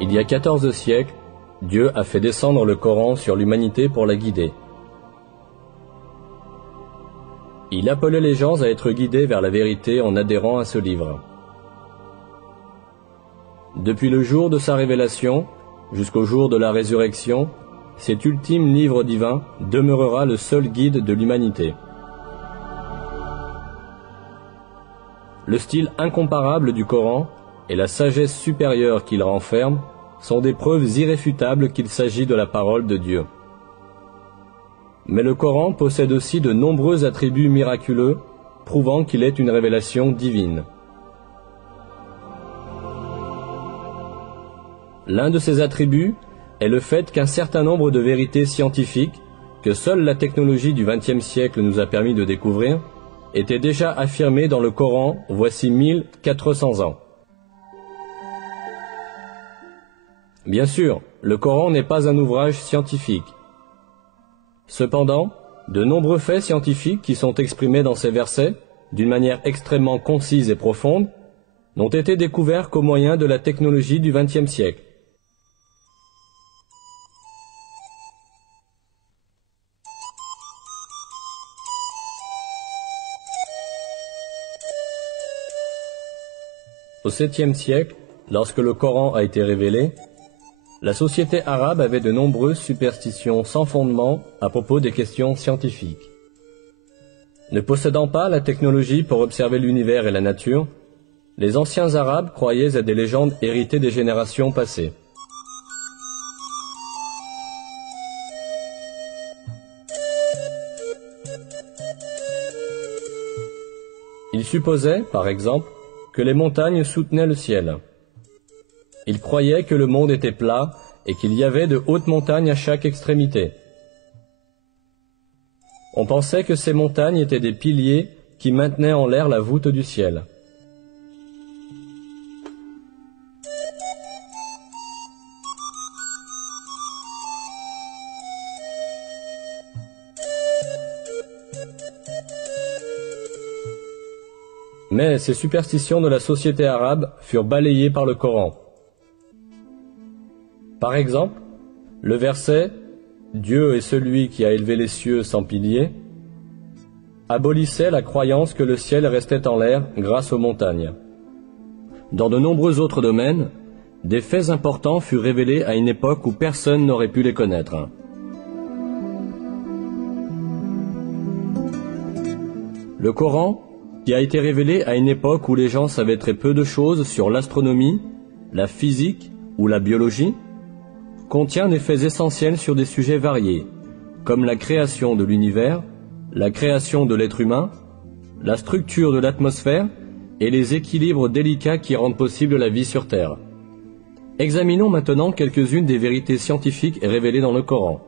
Il y a 14 siècles, Dieu a fait descendre le Coran sur l'humanité pour la guider. Il appelait les gens à être guidés vers la vérité en adhérant à ce livre. Depuis le jour de sa révélation jusqu'au jour de la résurrection, cet ultime livre divin demeurera le seul guide de l'humanité. Le style incomparable du Coran et la sagesse supérieure qu'il renferme sont des preuves irréfutables qu'il s'agit de la parole de Dieu. Mais le Coran possède aussi de nombreux attributs miraculeux, prouvant qu'il est une révélation divine. L'un de ces attributs est le fait qu'un certain nombre de vérités scientifiques, que seule la technologie du XXe siècle nous a permis de découvrir, étaient déjà affirmées dans le Coran voici 1400 ans. Bien sûr, le Coran n'est pas un ouvrage scientifique. Cependant, de nombreux faits scientifiques qui sont exprimés dans ces versets, d'une manière extrêmement concise et profonde, n'ont été découverts qu'au moyen de la technologie du XXe siècle. Au 7e siècle, lorsque le Coran a été révélé, la société arabe avait de nombreuses superstitions sans fondement à propos des questions scientifiques. Ne possédant pas la technologie pour observer l'univers et la nature, les anciens arabes croyaient à des légendes héritées des générations passées. Ils supposaient, par exemple, que les montagnes soutenaient le ciel. Ils croyaient que le monde était plat et qu'il y avait de hautes montagnes à chaque extrémité. On pensait que ces montagnes étaient des piliers qui maintenaient en l'air la voûte du ciel. Mais ces superstitions de la société arabe furent balayées par le Coran. Par exemple, le verset « Dieu est celui qui a élevé les cieux sans piliers » abolissait la croyance que le ciel restait en l'air grâce aux montagnes. Dans de nombreux autres domaines, des faits importants furent révélés à une époque où personne n'aurait pu les connaître. Le Coran, qui a été révélé à une époque où les gens savaient très peu de choses sur l'astronomie, la physique ou la biologie, contient des faits essentiels sur des sujets variés, comme la création de l'univers, la création de l'être humain, la structure de l'atmosphère et les équilibres délicats qui rendent possible la vie sur Terre. Examinons maintenant quelques-unes des vérités scientifiques révélées dans le Coran.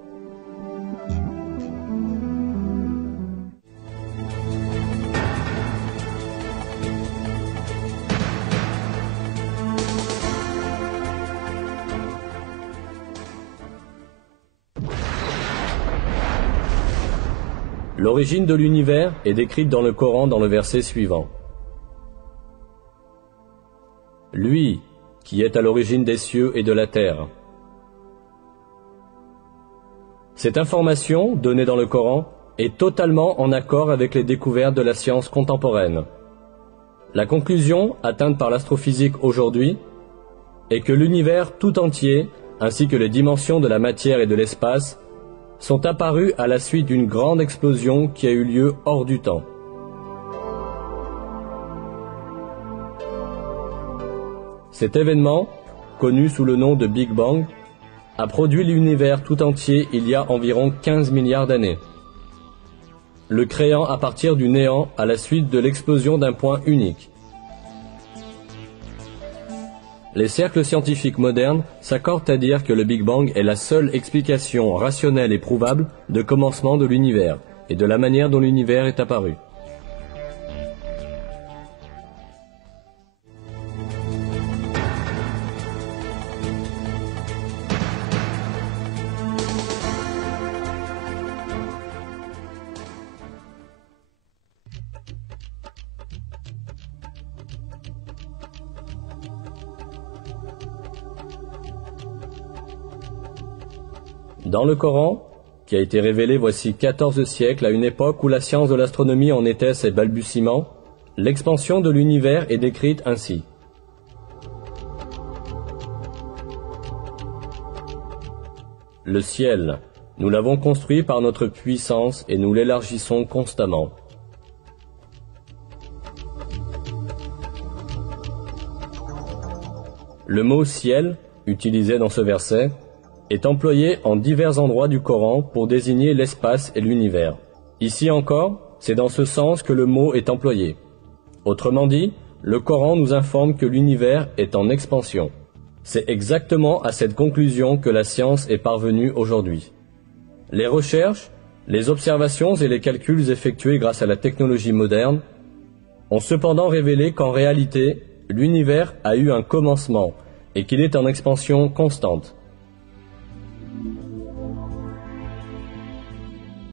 L'origine de l'univers est décrite dans le Coran dans le verset suivant. Lui, qui est à l'origine des cieux et de la terre. Cette information, donnée dans le Coran, est totalement en accord avec les découvertes de la science contemporaine. La conclusion, atteinte par l'astrophysique aujourd'hui, est que l'univers tout entier, ainsi que les dimensions de la matière et de l'espace, sont apparus à la suite d'une grande explosion qui a eu lieu hors du temps. Cet événement, connu sous le nom de Big Bang, a produit l'univers tout entier il y a environ 15 milliards d'années, le créant à partir du néant à la suite de l'explosion d'un point unique. Les cercles scientifiques modernes s'accordent à dire que le Big Bang est la seule explication rationnelle et prouvable de commencement de l'univers et de la manière dont l'univers est apparu. Dans le Coran, qui a été révélé voici 14 siècles à une époque où la science de l'astronomie en était à ses balbutiements, l'expansion de l'univers est décrite ainsi. Le ciel, nous l'avons construit par notre puissance et nous l'élargissons constamment. Le mot « ciel », utilisé dans ce verset, est employé en divers endroits du Coran pour désigner l'espace et l'univers. Ici encore, c'est dans ce sens que le mot est employé. Autrement dit, le Coran nous informe que l'univers est en expansion. C'est exactement à cette conclusion que la science est parvenue aujourd'hui. Les recherches, les observations et les calculs effectués grâce à la technologie moderne ont cependant révélé qu'en réalité, l'univers a eu un commencement et qu'il est en expansion constante.